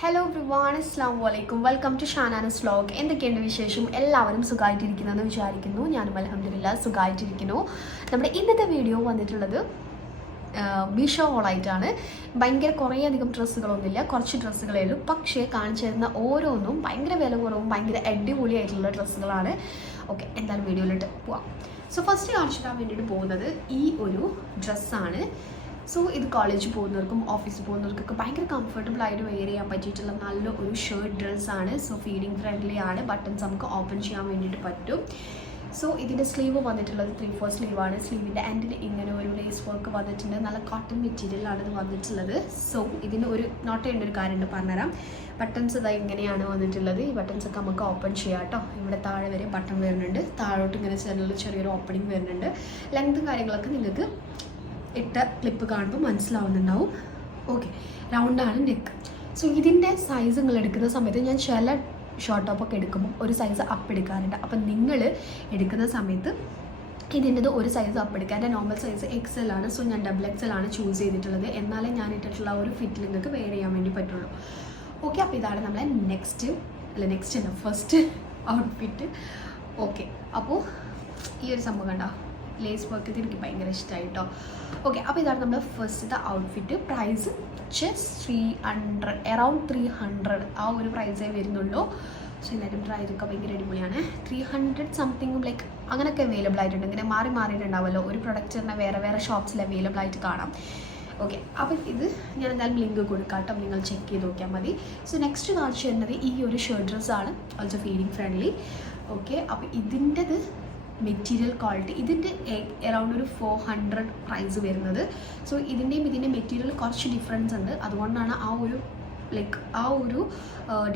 Hello everyone, അസ്സലാമു അലൈക്കും. Welcome to Shanana's vlog. എന്തൊക്കെയുണ്ട് വിശേഷം? എല്ലാവരും സുഖമായിട്ടിരിക്കുന്നതെന്ന് വിചാരിക്കുന്നു. ഞാനും അൽഹംദുലില്ലാഹ് സുഖമായിട്ടിരിക്കുന്നു. നമ്മുടെ ഇന്നത്തെ വീഡിയോ വന്നിട്ടുള്ളത് മീഷോ ഹോളായിട്ടാണ്. ഭയങ്കര കുറേ അധികം ഡ്രസ്സുകളൊന്നുമില്ല, കുറച്ച് ഡ്രസ്സുകളേ ഉള്ളൂ. പക്ഷേ കാണിച്ചു തരുന്ന ഓരോന്നും ഭയങ്കര വില കുറവും ഭയങ്കര അടിപൊളിയായിട്ടുള്ള ഡ്രസ്സുകളാണ്. ഓക്കെ, എന്തായാലും വീഡിയോയിലോട്ട് പോവാം. സോ ഫസ്റ്റ് കാണിച്ചു തരാൻ വേണ്ടിയിട്ട് പോകുന്നത് ഈ ഒരു ഡ്രസ്സാണ്. സോ ഇത് കോളേജിൽ പോകുന്നവർക്കും ഓഫീസിൽ പോകുന്നവർക്കൊക്കെ ഭയങ്കര കംഫർട്ടബിൾ ആയിട്ട് വെയർ ചെയ്യാൻ പറ്റിയിട്ടുള്ള നല്ല ഒരു ഷർട്ട് ഡ്രസ്സാണ്. സോ ഫീഡിങ് ഫ്രണ്ട്ലി ആണ്, ബട്ടൺസ് നമുക്ക് ഓപ്പൺ ചെയ്യാൻ വേണ്ടിയിട്ട് പറ്റും. സോ ഇതിൻ്റെ സ്ലീവ് വന്നിട്ടുള്ളത് 3/4 സ്ലീവാണ്. സ്ലീവിൻ്റെ എൻഡിൽ ഇങ്ങനെ ഒരു ലേസ് വർക്ക് വന്നിട്ടുണ്ട്. നല്ല കോട്ടൺ മെറ്റീരിയലാണ് ഇത് വന്നിട്ടുള്ളത്. സോ ഇതിന് ഒരു നോട്ട് ചെയ്യേണ്ട ഒരു കാര്യമുണ്ട്, പറഞ്ഞുതരാം. ബട്ടൺസ് ഇതാ ഇങ്ങനെയാണ് വന്നിട്ടുള്ളത്. ഈ ബട്ടൺസൊക്കെ നമുക്ക് ഓപ്പൺ ചെയ്യാം കേട്ടോ. ഇവിടെ താഴെ വരെ ബട്ടൺ വരുന്നുണ്ട്, താഴോട്ട് ഇങ്ങനെ ചെറിയൊരു ഓപ്പണിങ് വരുന്നുണ്ട്. ലെങ്ത്തും കാര്യങ്ങളൊക്കെ നിങ്ങൾക്ക് ഇട്ട ക്ലിപ്പ് കാണുമ്പോൾ മനസ്സിലാവുന്നുണ്ടാവും. ഓക്കെ, റൗണ്ടാണ് നെക്ക്. സോ ഇതിൻ്റെ സൈസ് നിങ്ങൾ എടുക്കുന്ന സമയത്ത് ഞാൻ ചില ഷോർട്ട് ടോപ്പൊക്കെ എടുക്കുമ്പോൾ ഒരു സൈസ് അപ്പ് എടുക്കാറുണ്ട്. അപ്പം നിങ്ങൾ എടുക്കുന്ന സമയത്ത് ഇതിൻ്റെത് ഒരു സൈസ് അപ്പ് എടുക്കുക. എൻ്റെ നോർമൽ സൈസ് XL ആണ്. സോ ഞാൻ XXL ആണ് ചൂസ് ചെയ്തിട്ടുള്ളത്. എന്നാലേ ഞാൻ ഇട്ടിട്ടുള്ള ഒരു ഫിറ്റിൽ നിങ്ങൾക്ക് വെയർ ചെയ്യാൻ വേണ്ടി പറ്റുള്ളൂ. ഓക്കെ, അപ്പോൾ ഇതാണ് നമ്മളെ ഫസ്റ്റ് ഔട്ട്ഫിറ്റ്. ഓക്കെ, അപ്പോൾ ഈ ഒരു സംഭവം കണ്ടോ, ലേസ് വർക്ക് ഇത് എനിക്ക് ഭയങ്കര ഇഷ്ടമായി കേട്ടോ. ഓക്കെ, അപ്പോൾ ഇതാണ് നമ്മുടെ ഫസ്റ്റത്തെ ഔട്ട്ഫിറ്റ്. പ്രൈസ് ജസ്റ്റ് 300, അറൗണ്ട് 300 ആ ഒരു പ്രൈസേ വരുന്നുള്ളൂ. പക്ഷേ എല്ലാവരും ട്രൈ ചെയ്തൊക്കെ ഭയങ്കര അടിപൊളിയാണ്. 300 സംതിങ്ങും ലൈക്ക് അങ്ങനെയൊക്കെ അവൈലബിൾ ആയിട്ടുണ്ട്. ഇങ്ങനെ മാറിയിട്ടുണ്ടാവുമല്ലോ, ഒരു പ്രൊഡക്റ്റ് തന്നെ വേറെ ഷോപ്സിൽ അവൈലബിൾ ആയിട്ട് കാണാം. ഓക്കെ, അപ്പോൾ ഇത് ഞാൻ എന്തായാലും ലിങ്ക് കൊടുക്കാം കേട്ടോ, നിങ്ങൾ ചെക്ക് ചെയ്ത് നോക്കിയാൽ മതി. സോ നെക്സ്റ്റ് കാണിച്ചു തരുന്നത് ഈ ഒരു ഷർട്ട് ഡ്രസ്സാണ്, ഓൾസോ ഫീഡിങ് ഫ്രണ്ട്ലി. ഓക്കെ, അപ്പോൾ ഇതിൻ്റെത് മെറ്റീരിയൽ ക്വാളിറ്റി ഇതിൻ്റെ അറൗണ്ട് ഒരു 400 പ്രൈസ് വരുന്നത്. സോ ഇതിൻ്റെ മെറ്റീരിയൽ കുറച്ച് ഡിഫറൻസ് ഉണ്ട്. അതുകൊണ്ടാണ് ആ ഒരു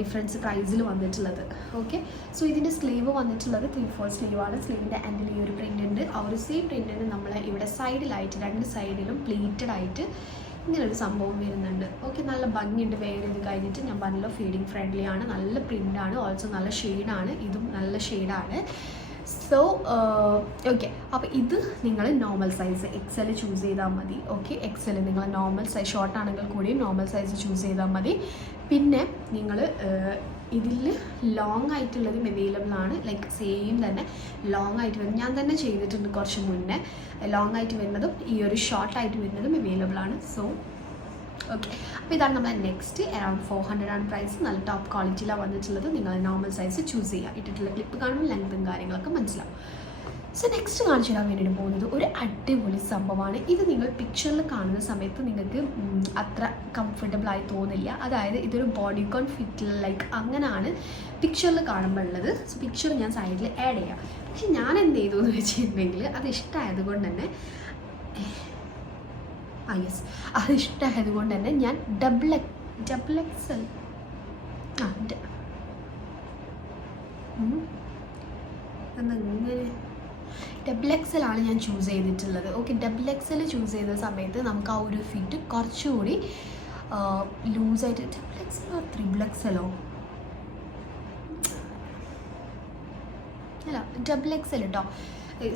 ഡിഫറൻസ് പ്രൈസിൽ വന്നിട്ടുള്ളത്. ഓക്കെ, സോ ഇതിൻ്റെ സ്ലീവ് വന്നിട്ടുള്ളത് 3/4 സ്ലീവാണ്. സ്ലീവിൻ്റെ എൻഡിൽ ഈ ഒരു പ്രിൻ്റ് ഉണ്ട്. ആ ഒരു സെയിം പ്രിൻ്റിന് നമ്മൾ ഇവിടെ സൈഡിലായിട്ട് രണ്ട് സൈഡിലും പ്ലീറ്റഡ് ആയിട്ട് ഇങ്ങനൊരു സംഭവം വരുന്നുണ്ട്. ഓക്കെ, നല്ല ഭംഗിയുണ്ട് വെയർ ചെയ്ത് കഴിഞ്ഞിട്ട്. ഞാൻ പറഞ്ഞല്ലോ ഫീഡിങ് ഫ്രണ്ട്ലി ആണ്, നല്ല പ്രിൻ്റാണ്, ഓൾസോ നല്ല ഷെയ്ഡാണ്. ഇതും നല്ല ഷെയ്ഡാണ്. സോ ഓക്കെ, അപ്പോൾ ഇത് നിങ്ങൾ നോർമൽ സൈസ് XL ചൂസ് ചെയ്താൽ മതി. ഓക്കെ, XL നിങ്ങൾ നോർമൽ സൈസ് ഷോർട്ട് ആണെങ്കിൽ കൂടി നോർമൽ സൈസ് ചൂസ് ചെയ്താൽ മതി. പിന്നെ നിങ്ങൾ ഇതിൽ ലോങ് ആയിട്ടുള്ളതും അവൈലബിൾ ആണ്. ലൈക്ക് സെയിം തന്നെ ലോങ് ആയിട്ട് വരുന്നത് ഞാൻ തന്നെ ചെയ്തിട്ടുണ്ട് കുറച്ച് മുന്നേ. ലോങ് ആയിട്ട് വരുന്നതും ഈ ഒരു ഷോർട്ട് ആയിട്ട് വരുന്നതും അവൈലബിൾ ആണ്. സോ ഓക്കെ, അപ്പോൾ ഇതാണ് നമ്മളെ നെക്സ്റ്റ്. അറൗണ്ട് 400 ആണ് പ്രൈസ്. നല്ല ടോപ്പ് ക്വാളിറ്റിയിലാണ് വന്നിട്ടുള്ളത്. നിങ്ങൾ നോർമൽ സൈസ് ചൂസ് ചെയ്യുക. ഇട്ടിട്ടുള്ള ക്ലിപ്പ് കാണുമ്പോൾ ലെങ്ത്തും കാര്യങ്ങളൊക്കെ മനസ്സിലാവും. സോ നെക്സ്റ്റ് കാണിച്ചു തരാൻ വേണ്ടിയിട്ട് പോകുന്നത് ഒരു അടിപൊളി സംഭവമാണ്. ഇത് നിങ്ങൾ പിക്ചറിൽ കാണുന്ന സമയത്ത് നിങ്ങൾക്ക് അത്ര കംഫർട്ടബിളായി തോന്നില്ല. അതായത് ഇതൊരു ബോഡിക്കോൺ ഫിറ്റിൽ ലൈക്ക് അങ്ങനെയാണ് പിക്ചറിൽ കാണുമ്പോൾ ഉള്ളത്. സോ പിക്ചർ ഞാൻ സൈഡിൽ ആഡ് ചെയ്യാം. പക്ഷെ ഞാൻ എന്ത് ചെയ്തു എന്ന് വെച്ചിട്ടുണ്ടെങ്കിൽ അത് ഇഷ്ടമായത് കൊണ്ട് തന്നെ അത് ഇഷ്ടമായത് കൊണ്ട് തന്നെ ഞാൻ XL XL ആണ് ഞാൻ ചൂസ് ചെയ്തിട്ടുള്ളത്. ഓക്കെ, XL ചൂസ് ചെയ്ത സമയത്ത് നമുക്ക് ആ ഒരു ഫിറ്റ് കുറച്ചുകൂടി ലൂസായിട്ട് XL അല്ല XL കേട്ടോ.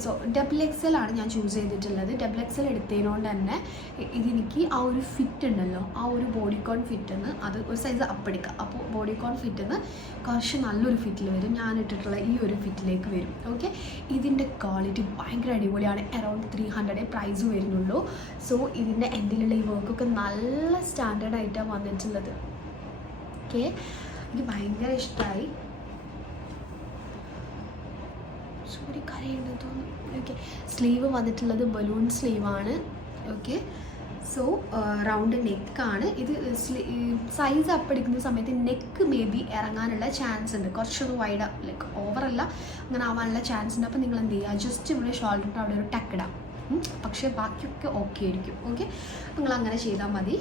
സോ XL ആണ് ഞാൻ ചൂസ് ചെയ്തിട്ടുള്ളത്. XL എടുത്തതിനോണ്ട് തന്നെ ഇതെനിക്ക് ആ ഒരു ഫിറ്റ് ഉണ്ടല്ലോ, ആ ഒരു ബോഡിക്കോൺ ഫിറ്റിന്ന് അത് ഒരു സൈസ് അപ്പ് എടുക്കുക. അപ്പോൾ ബോഡിക്കോൺ ഫിറ്റിന്ന് കുറച്ച് നല്ലൊരു ഫിറ്റിൽ വരും. ഞാൻ ഇട്ടിട്ടുള്ള ഈ ഒരു ഫിറ്റിലേക്ക് വരും. ഓക്കെ, ഇതിൻ്റെ ക്വാളിറ്റി ഭയങ്കര അടിപൊളിയാണ്. അറൗണ്ട് 300 പ്രൈസ് വരുന്നുള്ളൂ. സോ ഇതിൻ്റെ എൻഡിലുള്ള ഈ വർക്കൊക്കെ നല്ല സ്റ്റാൻഡേർഡ് ആയിട്ടാണ് വന്നിട്ടുള്ളത്. ഓക്കെ, എനിക്ക് ഭയങ്കര ഇഷ്ടമായി. കരയുണ്ടെന്ന് തോന്നുന്നു. ഓക്കെ, സ്ലീവ് വന്നിട്ടുള്ളത് ബലൂൺ സ്ലീവാണ്. ഓക്കെ, സോ റൗണ്ട് നെക്കാണ്. ഇത് സൈസ് അപ്പടിക്കുന്ന സമയത്ത് നെക്ക് മേ ബി ഇറങ്ങാനുള്ള ചാൻസ് ഉണ്ട്. കുറച്ചൊന്ന് വൈഡ് ലൈക്ക് ഓവറല്ല, അങ്ങനെ ആവാനുള്ള ചാൻസ് ഉണ്ട്. അപ്പോൾ നിങ്ങൾ എന്ത് ചെയ്യുക, ജസ്റ്റ് ഇവിടെ ഷോൾഡറിൻ്റെ അവിടെ ഒരു ടക്ക് ഇടാം. പക്ഷേ ബാക്കിയൊക്കെ ഓക്കെ ആയിരിക്കും. ഓക്കെ, നിങ്ങൾ അങ്ങനെ ചെയ്താൽ മതി.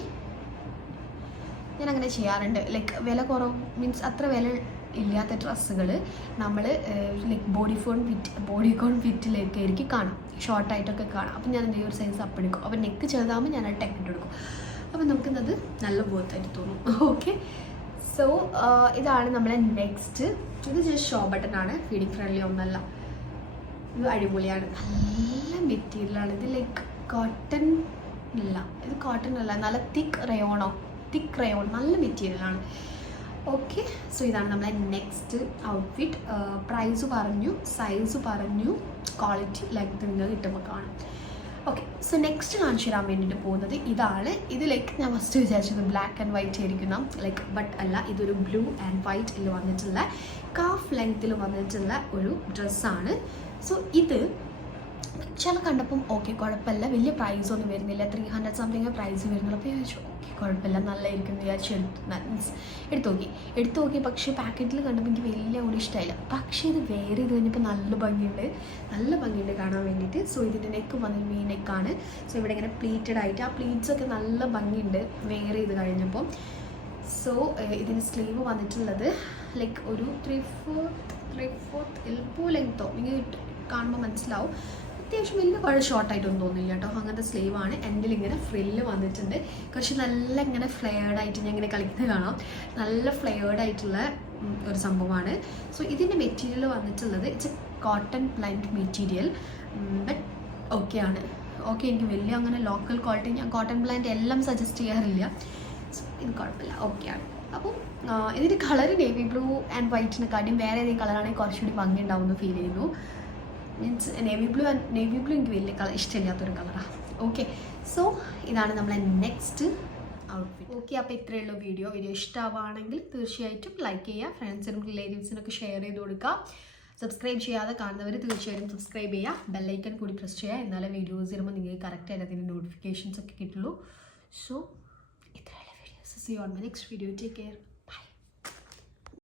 ഞാൻ അങ്ങനെ ചെയ്യാറുണ്ട്. ലൈക്ക് വില കുറവ് മീൻസ് അത്ര വില ഇല്ലാത്ത ഡ്രസ്സുകൾ നമ്മൾ ലൈക്ക് ബോഡിക്കോൺ ഫിറ്റിലേക്ക് ആയിരിക്കും കാണാം, ഷോർട്ടായിട്ടൊക്കെ കാണാം. അപ്പം ഞാൻ എന്തെങ്കിലും ഒരു സൈസ് അപ്പ് എടുക്കും. അപ്പോൾ നെക്ക് ചെറുതാകുമ്പോൾ ഞാൻ അത് ടെക്ക് ഇട്ടെടുക്കും. അപ്പം നമുക്കിന്നത് നല്ല ബോത്തായിട്ട് തോന്നും. ഓക്കെ, സോ ഇതാണ് നമ്മളെ നെക്സ്റ്റ്. ഇത് ജസ്റ്റ് ഷോ ബട്ടനാണ്, ഫീഡിങ് ഫ്രണ്ട്ലി ഒന്നല്ല. ഇത് അടിപൊളിയാണ്, നല്ല മെറ്റീരിയലാണ്. ഇത് ലൈക്ക് കോട്ടൺ അല്ല, നല്ല തിക്ക് റയോൺ, നല്ല മെറ്റീരിയലാണ്. ഓക്കെ, സോ ഇതാണ് നമ്മളെ നെക്സ്റ്റ് ഔട്ട്ഫിറ്റ്. പ്രൈസ് പറഞ്ഞു, സൈസ് പറഞ്ഞു, ക്വാളിറ്റി ലെങ്ത് നിങ്ങൾ കിട്ടുമ്പോൾ കാണും. ഓക്കെ, സോ നെക്സ്റ്റ് കാണിച്ചു തരാൻ വേണ്ടിയിട്ട് പോകുന്നത് ഇതാണ്. ഇത് ലൈക്ക് ഞാൻ ഫസ്റ്റ് വിചാരിച്ചത് ബ്ലാക്ക് ആൻഡ് വൈറ്റ് ആയിരിക്കണം, ലൈക്ക് ബട്ട് അല്ല, ഇതൊരു ബ്ലൂ ആൻഡ് വൈറ്റിൽ വന്നിട്ടുള്ള കാഫ് ലെങ്ത്തിൽ വന്നിട്ടുള്ള ഒരു ഡ്രസ്സാണ്. സോ ഇത് ചില കണ്ടപ്പം ഓക്കെ കുഴപ്പമില്ല, വലിയ പ്രൈസ് ഒന്നും വരുന്നില്ല, 300 സംതിങ് പ്രൈസ് വരുന്നുള്ളൂ. അപ്പോൾ ചോദിച്ചു ഓക്കെ കുഴപ്പമില്ല, നല്ലതായിരിക്കും എന്ന് വിചാരിച്ച് എടുത്തു നോക്കി. പക്ഷേ പാക്കറ്റിൽ കണ്ടപ്പോൾ എനിക്ക് വലിയ കൂടി ഇഷ്ടമായില്ല. പക്ഷേ ഇത് വേറെ ഇത് കഴിഞ്ഞപ്പോൾ നല്ല ഭംഗിയുണ്ട് കാണാൻ വേണ്ടിയിട്ട്. സോ ഇതിൻ്റെ നെക്ക് വന്നിട്ട് വി നെക്കാണ്. സോ ഇവിടെ ഇങ്ങനെ പ്ലീറ്റഡ് ആയിട്ട് ആ പ്ലീറ്റ്സൊക്കെ നല്ല ഭംഗിയുണ്ട് വേറെ ഇത് കഴിഞ്ഞപ്പോൾ. സോ ഇതിന് സ്ലീവ് വന്നിട്ടുള്ളത് ലൈക്ക് ഒരു 3/4 എൽബോ ലെങ്തോ നിങ്ങൾ കാണുമ്പോൾ മനസ്സിലാവും. അത്യാവശ്യം വലിയ ഷോർട്ടായിട്ടൊന്നും തോന്നില്ല കേട്ടോ. അങ്ങനത്തെ സ്ലീവാണ്. എൻഡിൽ ഇങ്ങനെ ഫ്രില്ല് വന്നിട്ടുണ്ട്. കുറച്ച് നല്ല ഇങ്ങനെ ഫ്ലെയർഡായിട്ട് ഞാൻ ഇങ്ങനെ കളിക്കുന്നത് കാണാം. നല്ല ഫ്ലെയർഡായിട്ടുള്ള ഒരു സംഭവമാണ്. സോ ഇതിൻ്റെ മെറ്റീരിയൽ വന്നിട്ടുള്ളത് it's A cotton plant material. But ഓക്കെയാണ്. ഓക്കെ, എനിക്ക് വലിയ അങ്ങനെ ലോക്കൽ ക്വാളിറ്റി ഞാൻ കോട്ടൺ പ്ലാന്റ് എല്ലാം സജസ്റ്റ് ചെയ്യാറില്ല. സോ ഇത് കുഴപ്പമില്ല, ഓക്കെയാണ്. അപ്പോൾ ഇതിൻ്റെ കളർ നേവി ബ്ലൂ ആൻഡ് വൈറ്റിനെക്കാട്ടിയും വേറെ ഏതെങ്കിലും കളറാണെങ്കിൽ കുറച്ചുകൂടി ഭംഗി ഉണ്ടാവുമെന്ന് ഫീൽ ചെയ്യുന്നു. മീൻസ് നേവി ബ്ലൂ എനിക്ക് വലിയ ഇഷ്ടമില്ലാത്തൊരു കളറാണ്. ഓക്കെ, സോ ഇതാണ് നമ്മളെ നെക്സ്റ്റ് ഔട്ട്ഫിറ്റ്. ഓക്കെ, അപ്പോൾ ഇത്രയേ ഉള്ളൂ വീഡിയോ ഇഷ്ടമാവുകയാണെങ്കിൽ തീർച്ചയായിട്ടും ലൈക്ക് ചെയ്യുക, ഫ്രണ്ട്സിനും റിലേറ്റീവ്സിനൊക്കെ ഷെയർ ചെയ്ത് കൊടുക്കുക. സബ്സ്ക്രൈബ് ചെയ്യാതെ കാണുന്നവർ തീർച്ചയായിട്ടും സബ്സ്ക്രൈബ് ചെയ്യുക, ബെല്ലൈക്കൺ കൂടി പ്രസ് ചെയ്യുക. എന്നാലേ വീഡിയോസ് വരുമ്പോൾ നിങ്ങൾക്ക് കറക്റ്റായിട്ട് അതിൻ്റെ നോട്ടിഫിക്കേഷൻസ് ഒക്കെ കിട്ടുള്ളൂ. സോ ഇത്രയുള്ള videos. See you on my next video. Take care.